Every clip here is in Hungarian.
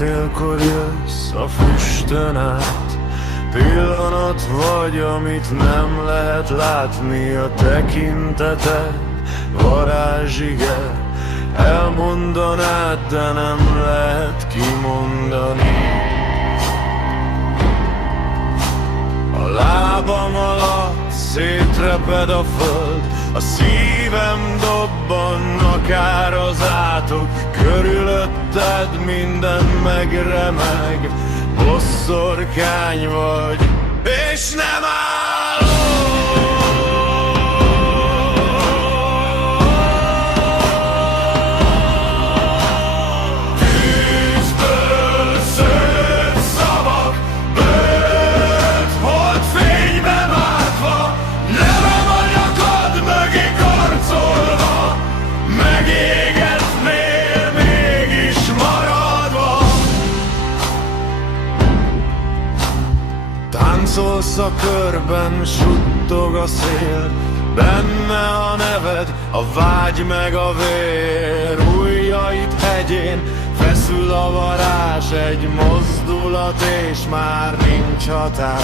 Éjfélkor jössz a füstön át, pillanat vagy, amit nem lehet látni. A tekinteted varázsige, elmondanád, de nem lehet kimondani. A lábam alatt szétreped a föld, a szívem dobban akár az átok. Körülötted minden megremeg, boszorkány vagy, és nem állok. Tűzből szőtt szavak, bőt holdfénybe mátva, nevem a nyakad mögé karcolva, megégetnél mégis maradva. Táncolsz a körben, suttog a szél, benne a neved, a vágy meg a vér. Ujjaid hegyén feszül a varázs, egy mozdulat és már nincs határ.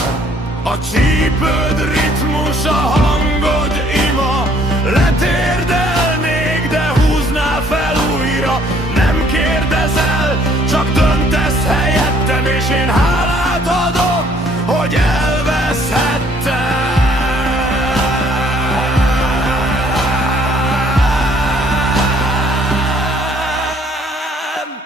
A csípőd ritmus, a hangod ima, letérdelnék, de húznál fel újra. Nem kérdezel, csak döntesz helyettem, és én hálát adok, hogy elveszhettem.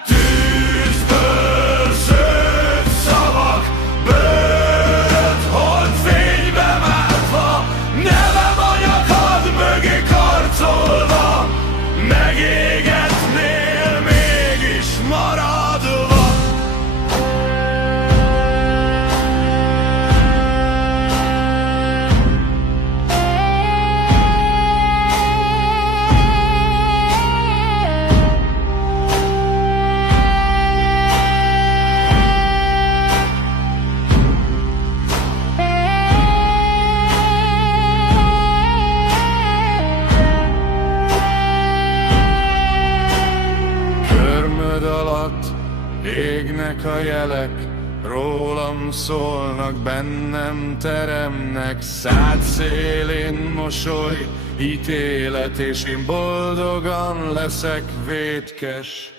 Tűzből szőtt szavak, bőt holdfénybe mátva, nevem a nyakad mögé karcolva, megégetnél mégis maradva. Égnek a jelek, rólam szólnak, bennem teremnek. Szád szélén mosoly, ítélet, és én boldogan leszek vétkes.